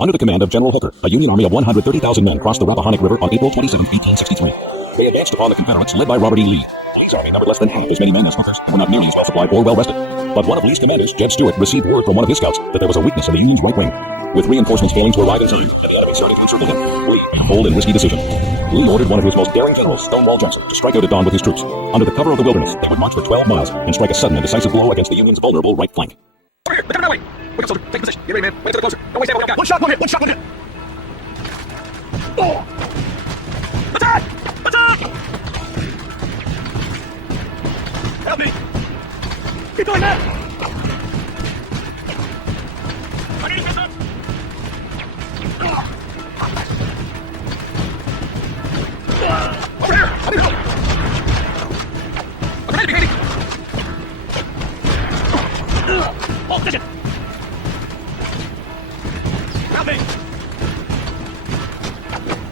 Under the command of General Hooker, a Union army of 130,000 men crossed the Rappahannock River on April 27, 1863. They advanced upon the Confederates led by Robert E. Lee. Lee's army numbered less than half as many men as Hooker's and were not nearly as well supplied or well rested. But one of Lee's commanders, Jeb Stuart, received word from one of his scouts that there was a weakness in the Union's right wing. With reinforcements failing to arrive in time and the enemy starting to encircle him, Lee made a bold and risky decision. Lee ordered one of his most daring generals, Stonewall Jackson, to strike out at dawn with his troops. Under the cover of the wilderness, they would march for 12 miles and strike a sudden and decisive blow against the Union's vulnerable right flank. Over here! They're coming that way! Wake up, soldier! Take position! Get ready, man! Wait a closer! Don't waste ammo, we got! One shot, one hit! One shot, one hit! Oh! Attack! Attack! Help me! Keep going, man! I need assistance! Over here! I need help! I'm ready, behaving! Hold position! Help me!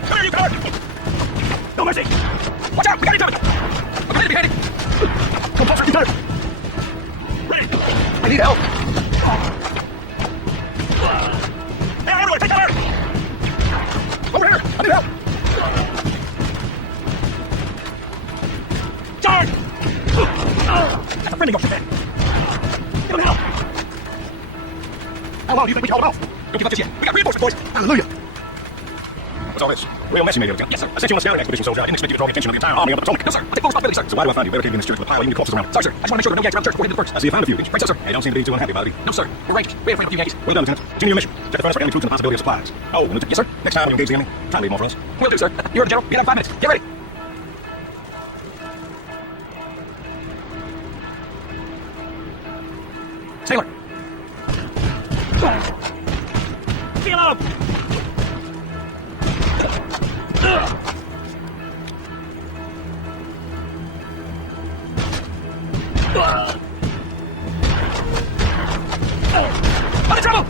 Come here, you coward! No mercy! Watch out! We got each other! I'm ready, behaving! Come closer, you better! Ready! I need help! Hey, everyone, take cover! Over here! I need help! Charge! That's a friendly motion, man! Give him help! How long do you think we can hold him off? Don't give up just yet. We got reinforcements, boys! Hallelujah! What's all this? Real messy, maybe. Yes, sir. I sent you on a scouting expedition, soldier. I didn't expect you to draw the attention of the entire army of the Potomac. No, sir. I take full responsibility, sir. So why do I find you? Better take me in this church with a pile of Union corpses around. Sorry, sir. I just want to make sure there are no Yankees around the church before we hit the first. I see you found a few. Right, sir. They don't seem to be too unhappy about it. No, sir. We're Rangers. We have a few Yankees. Well done, Lieutenant. Continue your mission. Check the furnace for enemy troops and the possibility of supplies. Oh, Lieutenant. Yes, sir. Next time when you engage the enemy, try to leave more for us. Will do, sir. You heard the general. We got 5 minutes. Get ready. Sailor. Feel out. I'm in trouble!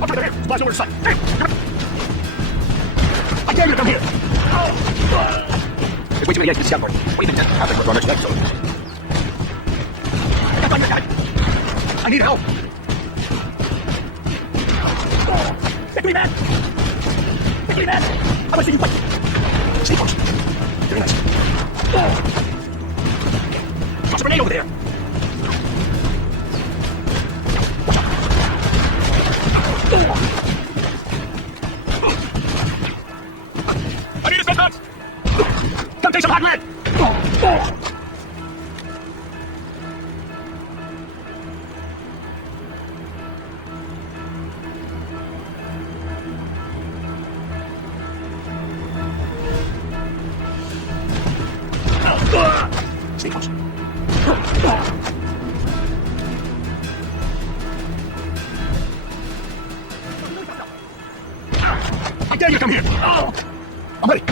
I'll try to hit. Splash over to sight. Hey! I dare you to come here! There's way too many Yankees to scout for. Wait a minute. I think we're going next, so... I got my guy. I need help. Pick me, man! Pick me, man! I want to see you fight. Stay close. Very nice. Toss a grenade over there. Watch out. I need a sped box. Come take some hot lead. Stay close. I dare you to come here. I'm ready.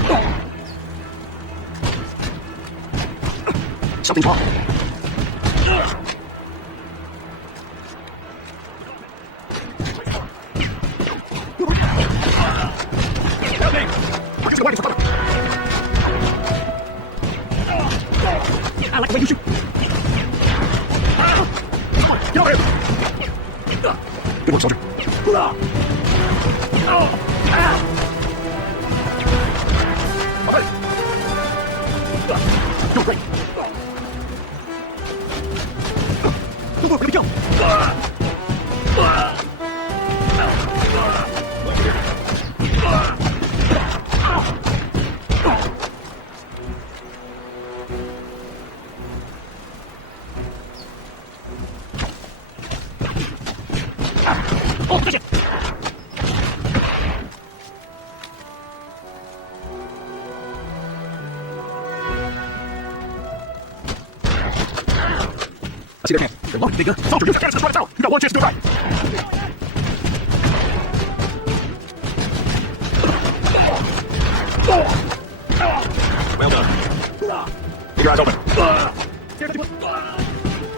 Something's wrong. Help me. We're just waiting for cover. I like the way you shoot. Come on, get over here. Good work, soldier. All right. Doing great. Good work, let me go. Oh, position! I see their hand. They're loaded, big gun. Soldier, use the canister to run it out. You got one chance to do it right. Well done. Keep your eyes open.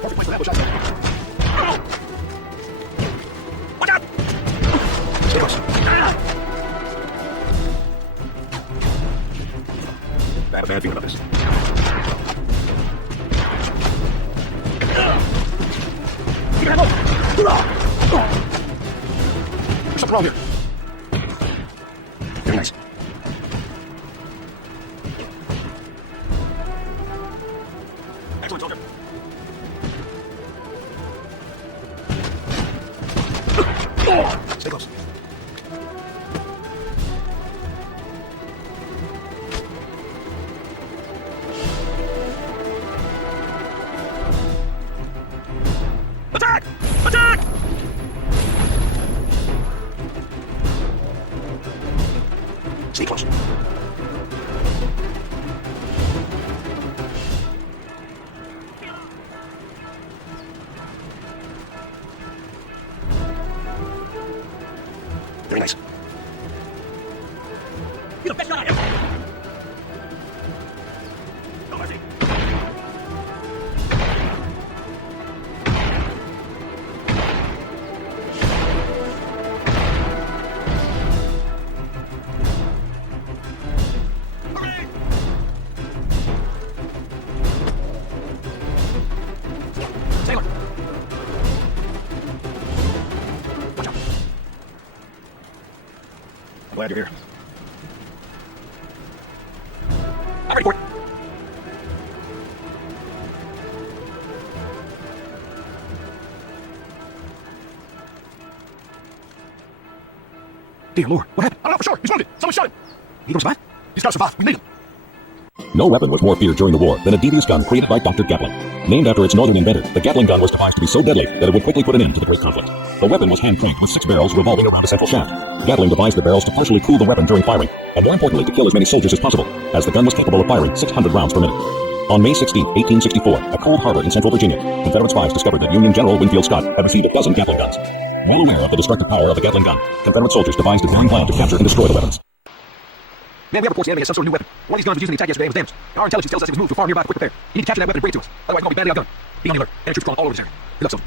Perfect place for that bush. Watch out! Stay close. I have a bad feeling about this. Keep your hand low. There's something wrong here. Very nice. Excellent, soldier. Stay close. Attack! Attack! Stay close. Very nice. You're the best shot I ever. No mercy. Hooray! Sailor. Watch out. I'm glad you're here. I'm ready for it. Dear Lord, what happened? I don't know for sure. He's wounded. Someone shot him. He gonna survive? He's gotta survive. We need him. No weapon was more feared during the war than a devious gun created by Dr. Gatling. Named after its northern inventor, the Gatling gun was devised to be so deadly that it would quickly put an end to the great conflict. The weapon was hand-cranked with 6 barrels revolving around a central shaft. Gatling devised the barrels to partially cool the weapon during firing, and more importantly to kill as many soldiers as possible, as the gun was capable of firing 600 rounds per minute. On May 16, 1864, at Cold Harbor in central Virginia, Confederate spies discovered that Union General Winfield Scott had received a dozen Gatling guns. Well aware of the destructive power of the Gatling gun, Confederate soldiers devised a daring plan to capture and destroy the weapons. Man, we have reports the enemy has some sort of new weapon. One of these guns was used in the attack yesterday and was damaged. Our intelligence tells us it was moved to a far nearby to quick repair. You need to capture that weapon and bring it to us. Otherwise, we're going to be badly outgunned. Be on the alert. Enemy troops crawling all over this area. Good luck, soldier.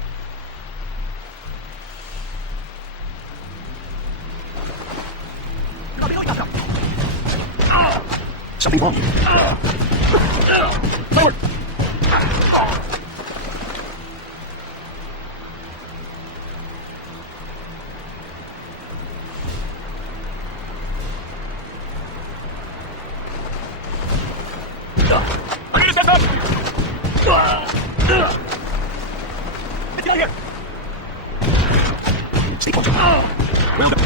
Something wrong. Forward! I need to step up! Get out of here! Stay close. Round up.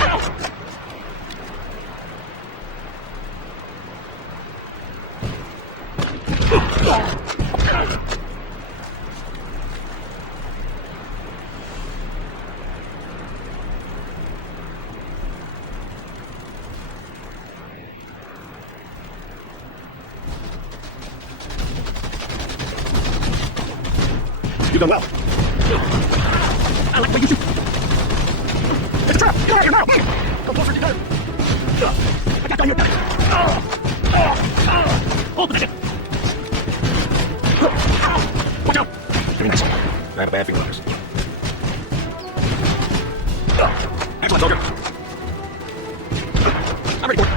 You've done well. I like the way you shoot. It's a trap! Get out of here now! Go closer to the gun! I got down here! Hold position! Watch out! Very nice. I have a bad feeling about this. Excellent, soldier. I'm ready for it.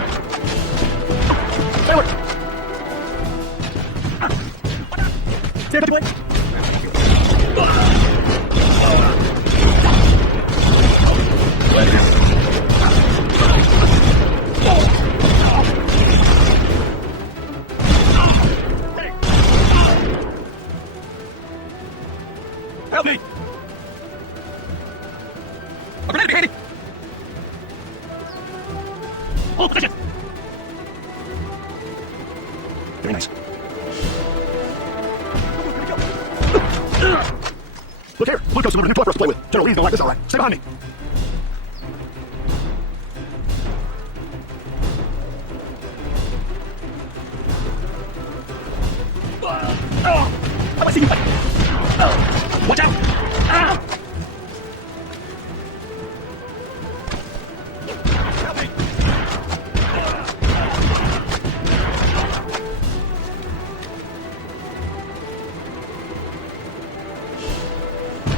Forward! Stand up, blade! Help me! A grenade handy! Hold position! Very nice. Look here! Blue Coat's another new toy for us to play with. General Lee's gonna like this, alright. Stay behind me. I see you fight! Watch out! Help me!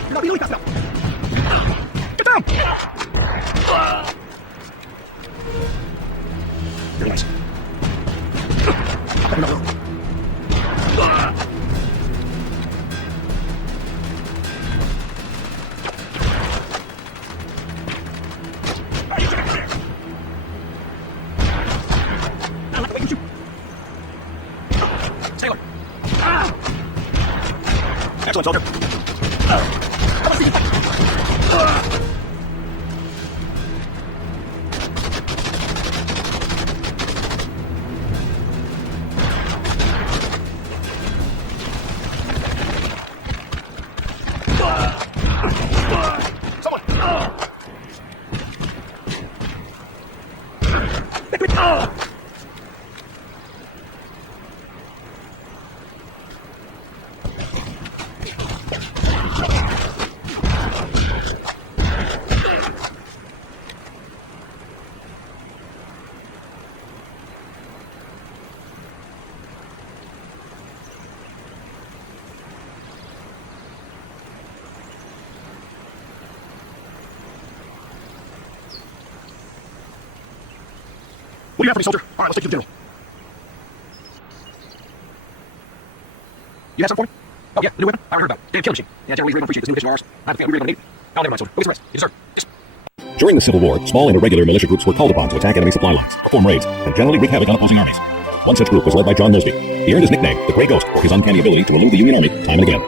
You're not really fast enough! Get down! Very nice. No. Excellent, soldier. Come on, see you fight. Someone! What do you have for me, soldier? All right, let's take you to the general. You have something for me? Oh, yeah, the new weapon? I heard about it. Damn kill machine. Yeah, General Lee's really don't appreciate this new mission of ours. I have a feeling we're really going to need it. Oh, never mind, soldier. Go get some rest. Yes, sir. Yes. During the Civil War, small and irregular militia groups were called upon to attack enemy supply lines, perform raids, and generally wreak havoc on opposing armies. One such group was led by John Mosby. He earned his nickname, the Grey Ghost, for his uncanny ability to elude the Union Army time and again.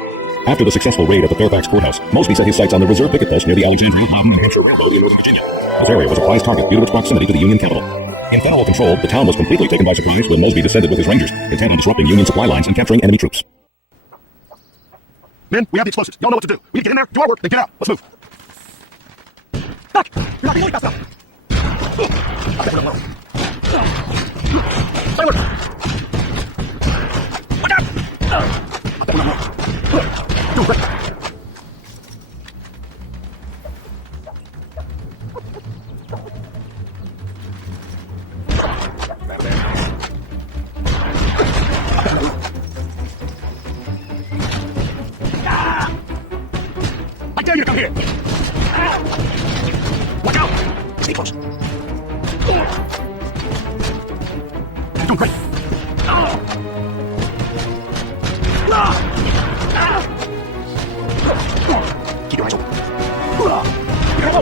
After the successful raid at the Fairfax Courthouse, Mosby set his sights on the reserve picket post near the Alexandria, Loudoun, New Hampshire Railroad in Northern Virginia. This area was a prized target due to its proximity to the Union capital. In federal control, the town was completely taken by surprise when Mosby descended with his Rangers, intent on disrupting Union supply lines and capturing enemy troops. Men, we have the explosives. Y'all know what to do. We need to get in there, do our work, then get out. Let's move. Back! You're not being fast enough. Stay alert. Watch out! Do it. I dare you to come here! Watch out! Stay close. You're doing great. Keep your eyes open. You're gonna go.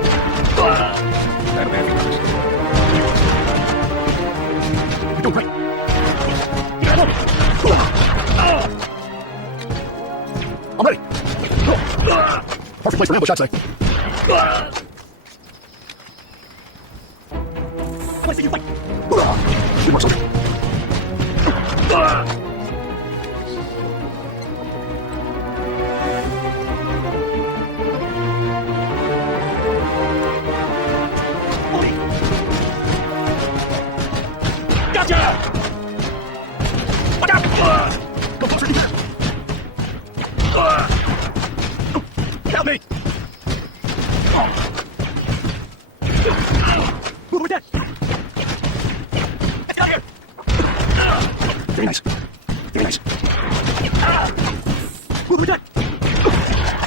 I have a bad feeling about this. You're doing great. You're gonna go. I'm ready. Perfect place for ambush, I'd say. Let's see you fight. Good work, soldier. Gotcha! Watch out! Go closer, you there. Help me! Move with that! Let's get out of here! Very nice. Very nice. Move with that!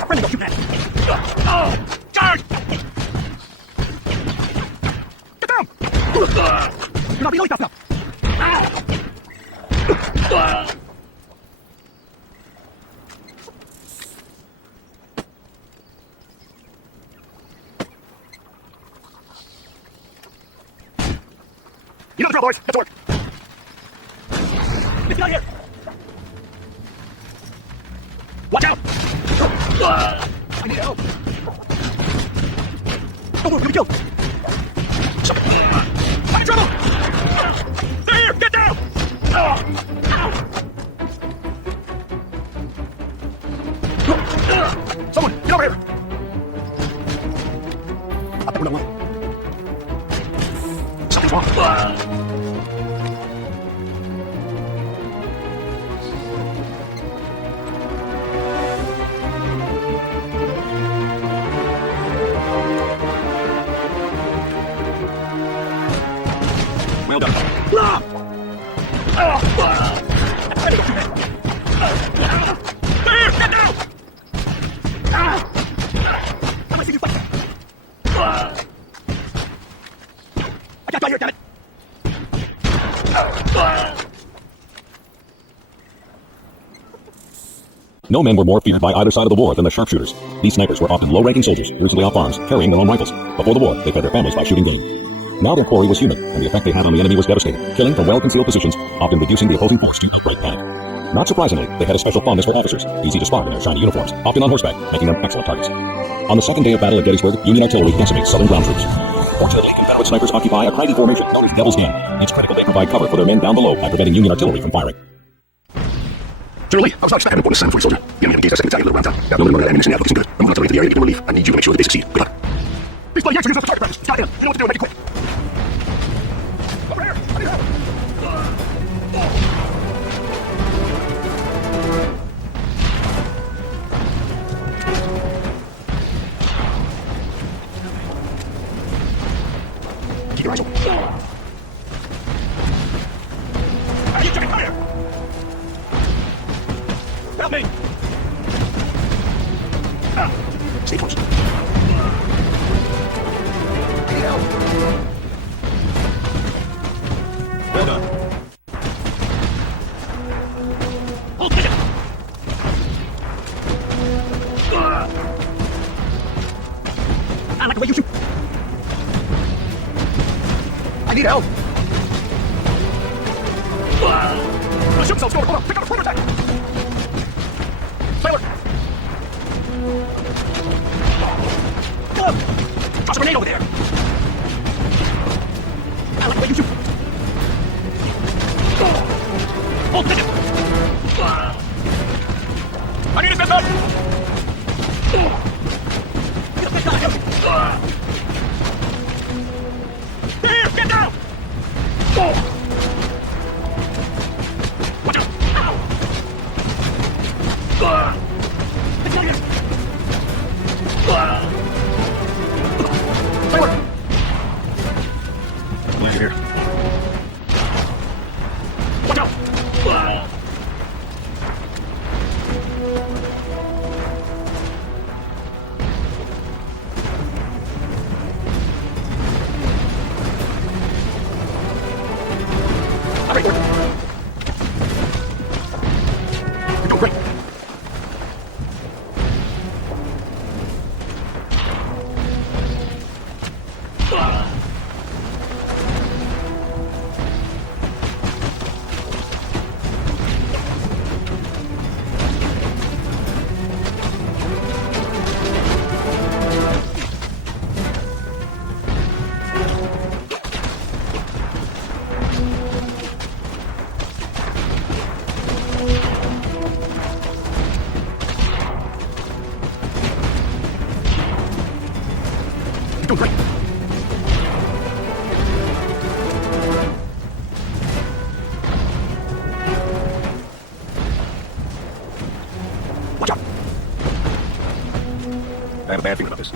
Friendly, don't shoot that! Charge! Get down! You're not being really fast enough! You know the drill, boys. Get to work. Get out of here. Watch out. I need help. Don't move. You'll be killed. I'm in trouble. They're here. Get down. Someone, get over here. Up there, no. Something's wrong. Well done. There! Get down! Let me see you fight. I got you here, damn it! No men were more feared by either side of the war than the sharpshooters. These snipers were often low-ranking soldiers, usually off arms, carrying their own rifles. Before the war, they fed their families by shooting game. Now their quarry was human, and the effect they had on the enemy was devastating, killing from well-concealed positions, often reducing the opposing force to outright panic. Not surprisingly, they had a special fondness for officers, easy to spot in their shiny uniforms, often on horseback, making them excellent targets. On the second day of battle at Gettysburg, Union artillery decimates Southern ground troops. Fortunately, Confederate snipers occupy a craggy formation known as Devil's Den. It's critical they provide cover for their men down below by preventing Union artillery from firing. General Lee, I was not expecting an important assignment for you, soldier. The enemy engaged our second battalion a little round town. Now, no ammunition, the outlook isn't good. I'm going to the area to get relief. I need you to make sure that they succeed. Good luck. These bloody yanks are using us for target practice. Stop in. You know what to do and make it quick. Over here. I need help. Keep your eyes open. Hey, you Jimmy, come here. Help me. Stay close. I need help. Well done. Hold it. I like the way you shoot. I need help. The ship cell's going. Hold on. Pick up a quarter attack. Sailor. Toss a grenade over there. I like the way you shoot. Hold it. I need a fist up. Get a fist on him. Here, get down. Watch out. Ow. Get down here. Sailor. Land here. Watch out. All right, Lord. You're doing great. You're doing great. Watch out. I have a bad feeling about this.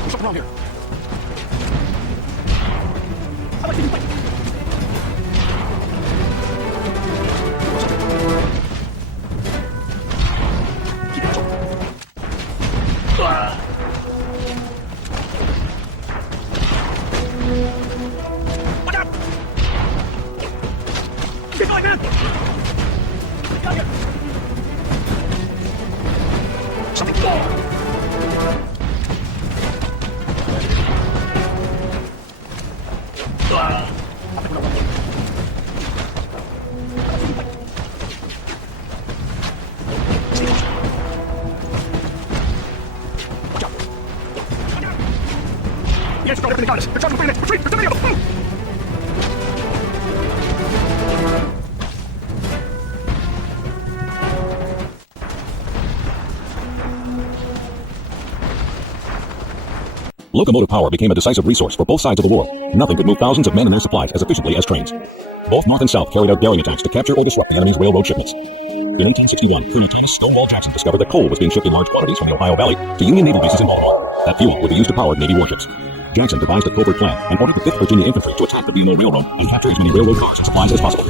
There's something wrong here. How about you wait? Keep your eyes open. Watch out! Keep going, man! Get out here! Something. Stay close. Watch out. The answer's got everything got us. They're charging with bayonets. Retreat! There's too many of them! Move! Locomotive power became a decisive resource for both sides of the war. Nothing could move thousands of men and their supplies as efficiently as trains. Both North and South carried out daring attacks to capture or disrupt the enemy's railroad shipments. In 1861, Colonel Thomas Stonewall Jackson discovered that coal was being shipped in large quantities from the Ohio Valley to Union naval bases in Baltimore. That fuel would be used to power Navy warships. Jackson devised a covert plan and ordered the 5th Virginia Infantry to attack the BMO Railroad and capture as many railroad cars and supplies as possible.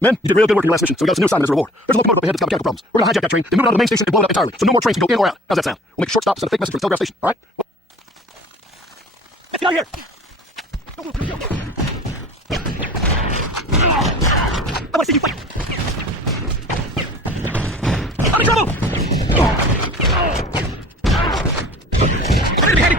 Men, you did real good work in your last mission, so we got us a new assignment as a reward. There's a locomotive up ahead that's got mechanical problems. We're gonna hijack that train, then move it out of the main station and blow it up entirely, so no more trains can go in or out. How's that sound? We'll make a short stop to send a fake message from the telegraph station, all right? Let's get out of here! Don't move, go. I want to see you fight! I'm in trouble! Enemy heading!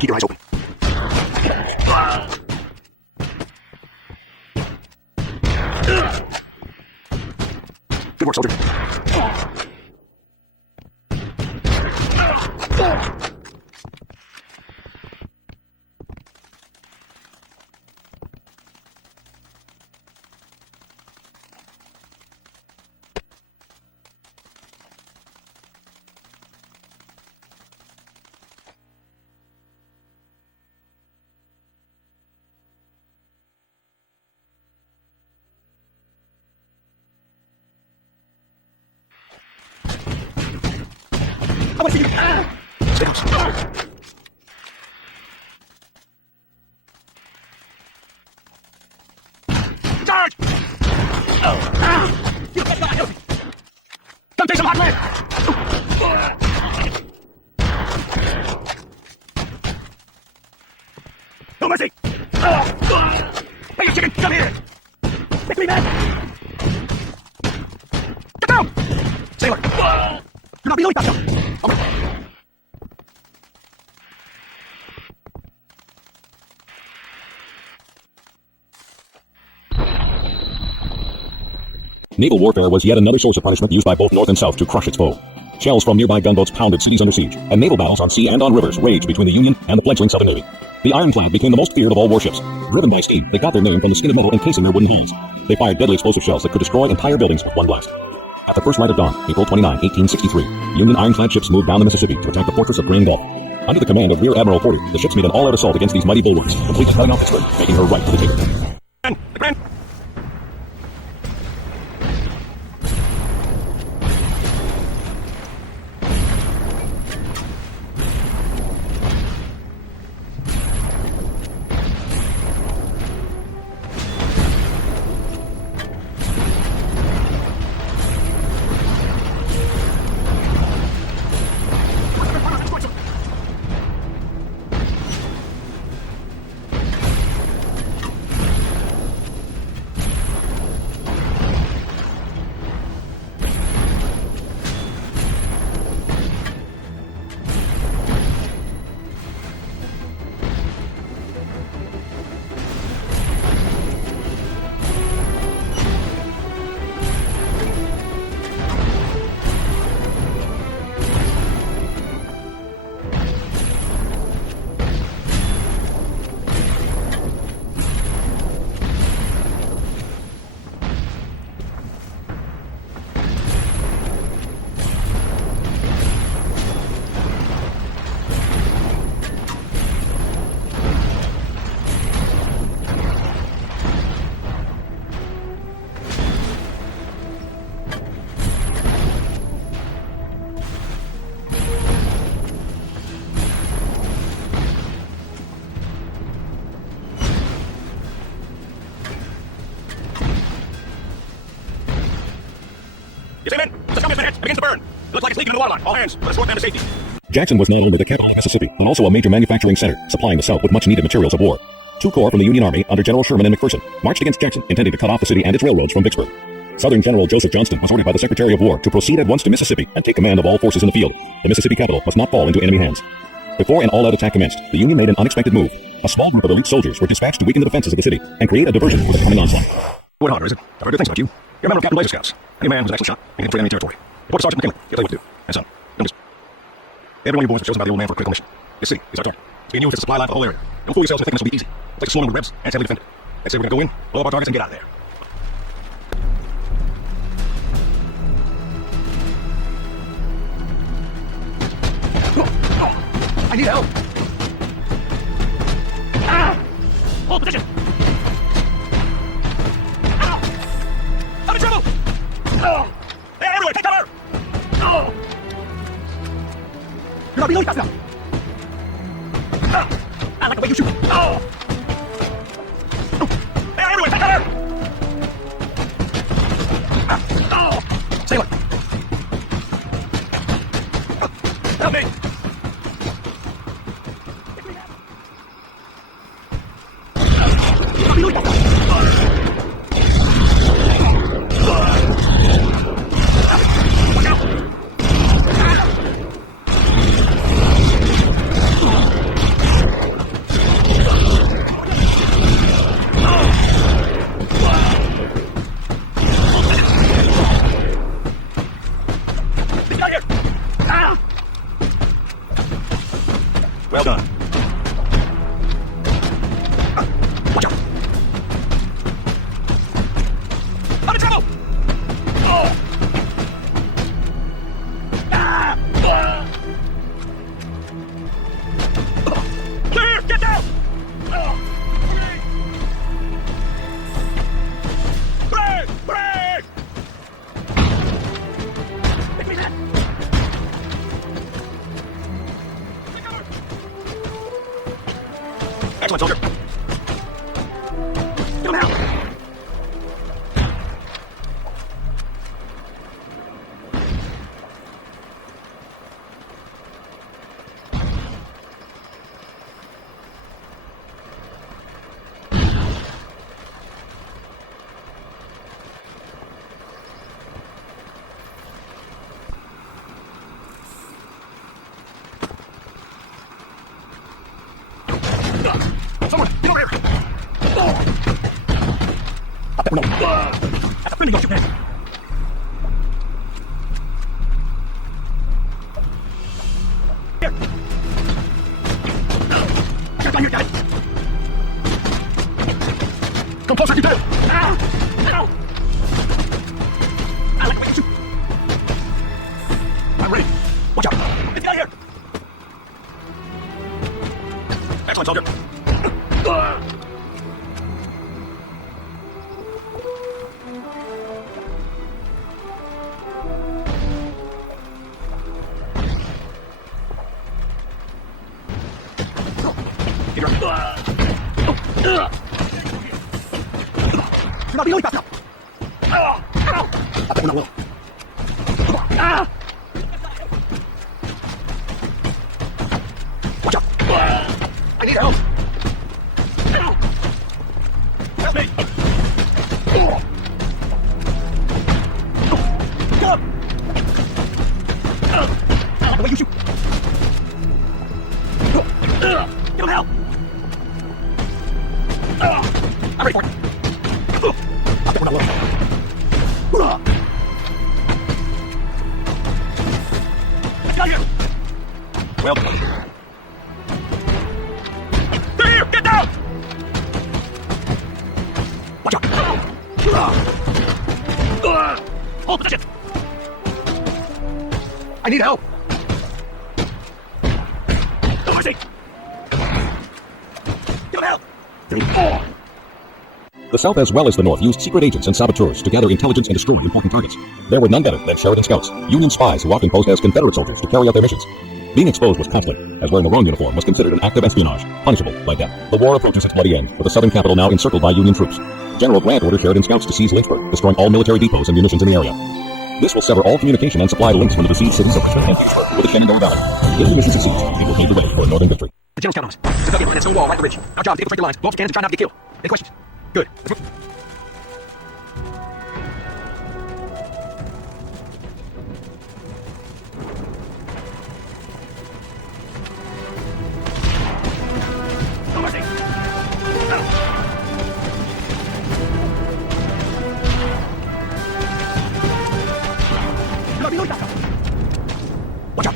Keep your eyes open. Good work, soldier. I want to see you. Stay down. Charge! You better not help me. Come take some hot lead. No mercy. Hey, you chicken, come here. Make me mad. Get down. Sailor. You're not below that jump. Okay. Naval warfare was yet another source of punishment used by both North and South to crush its foe. Shells from nearby gunboats pounded cities under siege, and naval battles on sea and on rivers raged between the Union and the fledgling Southern Navy. The ironclad became the most feared of all warships. Driven by steam, they got their name from the skin of metal encasing their wooden hulls. They fired deadly explosive shells that could destroy entire buildings with one blast. At the first light of dawn, April 29, 1863, Union ironclad ships moved down the Mississippi to attack the fortress of Green Gulf. Under the command of Rear Admiral Porter, the ships made an all-out assault against these mighty bulwarks, completely cutting off Pittsburgh, making her right to the table. You see, men? The scum has been hit and begins to burn. It looks like it's leaking in the waterline. All hands, let us work down to safety. Jackson was not only the capital of Mississippi, but also a major manufacturing center, supplying the South with much-needed materials of war. 2 corps from the Union Army, under General Sherman and McPherson, marched against Jackson, intending to cut off the city and its railroads from Vicksburg. Southern General Joseph Johnston was ordered by the Secretary of War to proceed at once to Mississippi and take command of all forces in the field. The Mississippi capital must not fall into enemy hands. Before an all-out attack commenced, the Union made an unexpected move. A small group of elite soldiers were dispatched to weaken the defenses of the city and create a diversion for the coming onslaught. What honor is it? I've heard good things about you. You're a member of Captain Blazer Scouts. Any man who's an excellent shot and can infiltrate enemy territory. Report to Sergeant McKinley. He'll tell you what to do. And son, don't just... Every one of you boys was chosen by the old man for a critical mission. This city is our target. It's being used as a supply line for the whole area. Don't fool yourselves into thinking this will be easy. It's like a swarming with rebs, and it's heavily defended. Let's say we're gonna go in, blow up our targets, and get out of there. I need help! Hold position! I'm in trouble! Hey, everyone, take cover! You're not being fast enough! I like the way you shoot! Hey, everyone, take cover! Sailor! Help me! friendly off your man. Here. Get down here, Dad. Come closer, you do. Ow! Ow! I like the way you shoot. I'm ready. Watch out. Get down here. Excellent, soldier. You're not the only fast now. I think we're not well. Watch out. I need help. Help me. Go. I like the way you shoot. Give him help. I'm ready for it. I think we're not well. Let's go here. Well done. They're here! Get down! Watch out! Hold position! I need help! No mercy! Give him help! The South as well as the North used secret agents and saboteurs to gather intelligence and destroy important targets. There were none better than Sheridan Scouts, Union spies who often posed as Confederate soldiers to carry out their missions. Being exposed was costly, as wearing the wrong uniform was considered an act of espionage, punishable by death. The war approaches its bloody end, with the southern capital now encircled by Union troops. General Grant ordered Sheridan Scouts to seize Lynchburg, destroying all military depots and munitions in the area. This will sever all communication and supply links from the besieged cities of Richmond and Vicksburg with the Shenandoah Valley. If the mission succeeds, it will pave the way for a northern victory. The general's counting on us. It's a that stone wall right at the ridge. Our job is to infiltrate the lines, blow up the cannons, and try not to get killed. Any questions? Good. Let's move. No mercy! Watch out!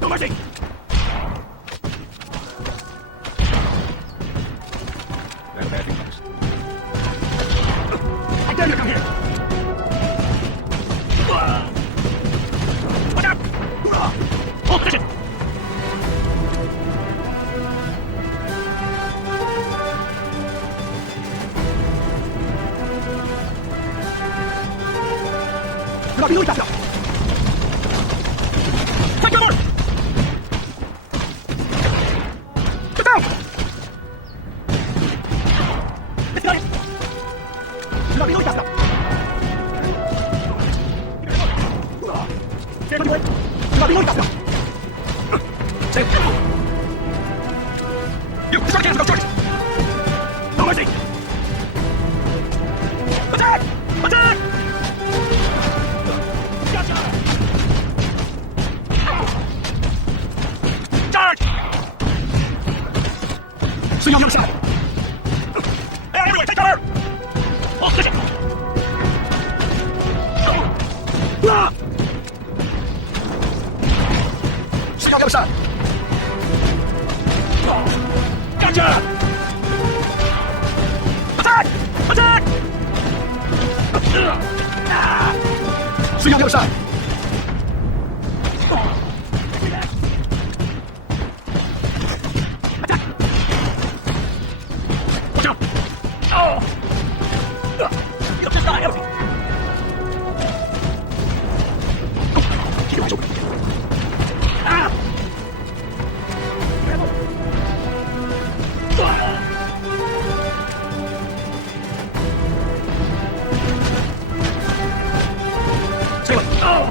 No mercy! That's a bad thing, folks. I dare you to come here! Watch out! Hold position! You're not really fast enough! Take cover! Get down! It's nice! You're not really fast enough! Stand on your way! You're not really fast enough! Stay! You! Destroy the cannons and go charge! No mercy! Attack! Attack! Gotcha! Charge! See you on the other side! Hey, everywhere, take cover! Hold position! See you on the other side! Gotcha! Attack! Attack! See you on the other side! Attack! Watch out! Oh! You just got everything! Keep your eyes open. Ah! Stay away! Oh!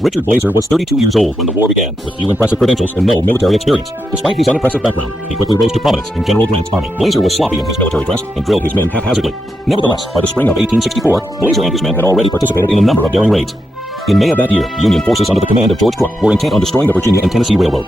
Richard Blazer was 32 years old when the war began, with few impressive credentials and no military experience. Despite his unimpressive background, he quickly rose to prominence in General Grant's army. Blazer was sloppy in his military dress and drilled his men haphazardly. Nevertheless, by the spring of 1864, Blazer and his men had already participated in a number of daring raids. In May of that year, Union forces under the command of George Crook were intent on destroying the Virginia and Tennessee Railroad.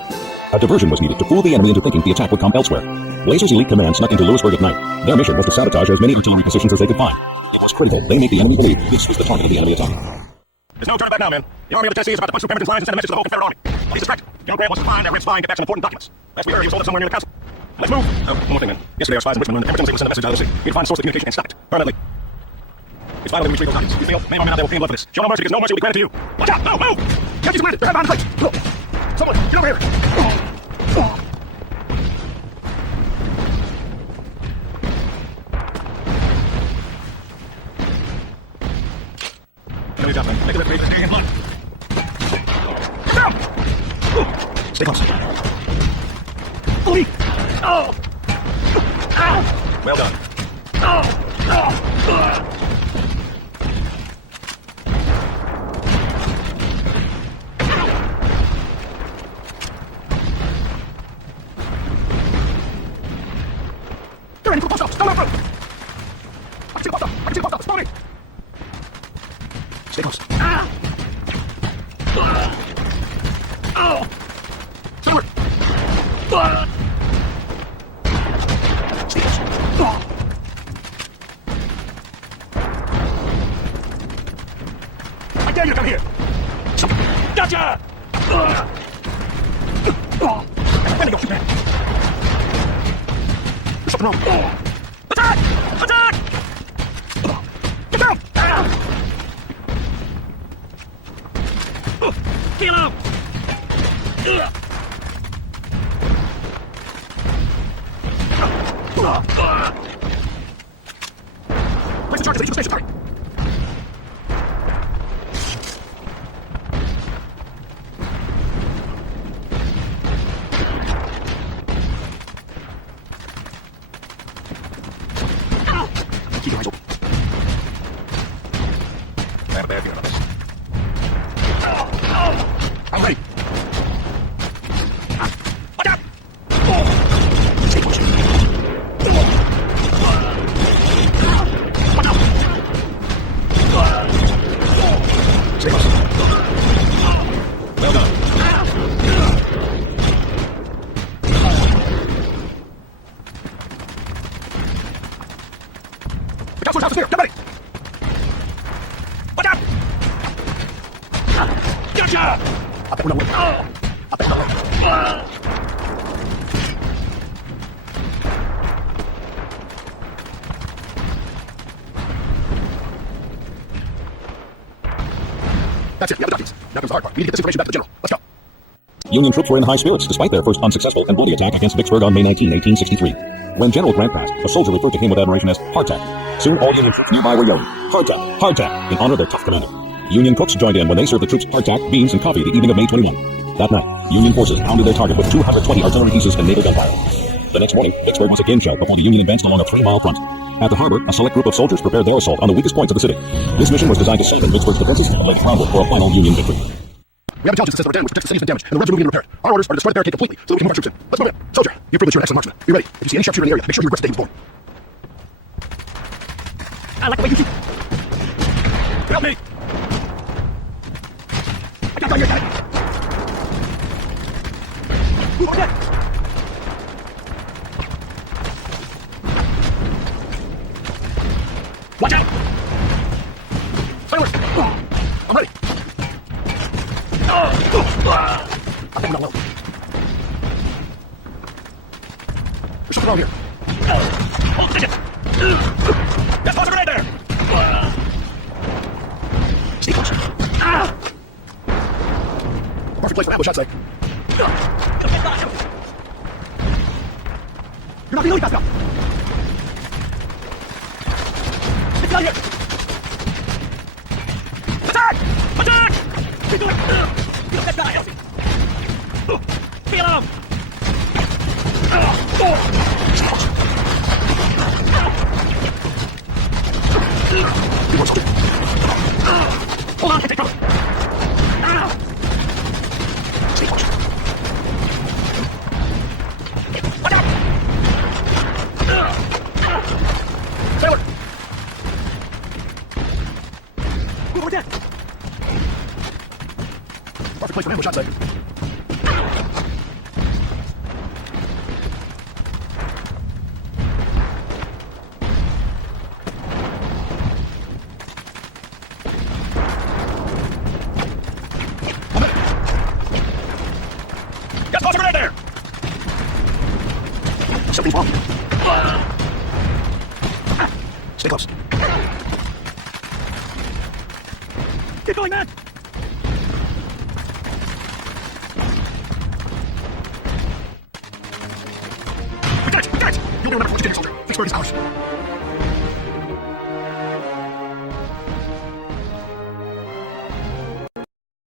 A diversion was needed to fool the enemy into thinking the attack would come elsewhere. Blazer's elite command snuck into Lewisburg at night. Their mission was to sabotage as many artillery positions as they could find. It was critical they make the enemy believe this was the target of the enemy attack. There's no turning back now, man. The Army of the Tennessee is about to punch through Pemberton's lines and send a message to the whole Confederate Army. He's distracted. General Grant wants to find that red spine to back some important documents. Last we heard, he was holding up somewhere near the council. Let's move. Oh, one more thing, man. Yesterday, our spies in Richmond learned that Pemberton was able to send a message out of the city. We need to find the source of the communication and stop it permanently. It's vital that we retrieve those documents. If you fail, may or may not, they will pay in blood for this. Show no mercy because no mercy will be granted to you. Watch out! No, move! Captain's landed. They're behind the place. Look. Someone, get over here. Good job, man. Make it great. Stay in line. Get down! Stay close. Oh! Ow! Well done. They're ready for the post office. Don't let them through. I can see the post office. I can see the post office. Follow me. Stay close. Oh! Somewhere! Stay close. I dare you to come here! Gotcha! Where did you go, man? There's something wrong. Attack! Attack! Get down! Kill him! Place the charges at each of the stations, hurry! Keep your eyes open. I have a bad feeling about this. I'm ready. Watch out! Stay close. Watch out! Stay close. Well done. The counselor's house is clear. Get ready. Watch out! Gotcha! Up and away. Up and away. That's it. We have the documents. Now comes the hard part. We need to get this information back to the general. Let's go. Union troops were in high spirits despite their first unsuccessful and bloody attack against Vicksburg on May 19, 1863. When General Grant passed, a soldier referred to him with admiration as Hardtack. Soon all Union troops nearby were yelling, Hardtack, Hardtack, in honor of their tough commander. Union cooks joined in when they served the troops hardtack, beans, and coffee the evening of May 21. That night, Union forces pounded their target with 220 artillery pieces and naval gunfire. The next morning, Vicksburg was again shelled before the Union advanced along a 3-mile front. At the harbor, a select group of soldiers prepared their assault on the weakest points of the city. This mission was designed to soften Vicksburg's defenses and lay the groundwork for a final Union victory. We have intelligence that says our dam which protects the city has been damaged, and the roads are moving and repaired. Our orders are to destroy the barricade completely, so that we can move our troops in. Let's move in. Soldier, you proved that you're an excellent marksman. Be ready. If you see any sharpshooter in the area, make sure you regress the day he was born. I like the way you shoot. Help me! I got you, Daddy. Okay. Watch out! Fireworks! I'm ready. I think I'm not low. There's something wrong here. Oh, take it! That's toss a grenade there! Stay close. Perfect place for ambush, I'd say. You're not the only fast enough. Get out of here! Attack! Attack! Keep doing it! Get up that guy, Elsie! Feel him! Hold on, I can take cover! Perfect place for an ambush, I'd say. Got toss a grenade there! Something's wrong. Stay close. Keep going, man! We did it! We did it! You'll be remembered what you did, soldier. Vicksburg is ours.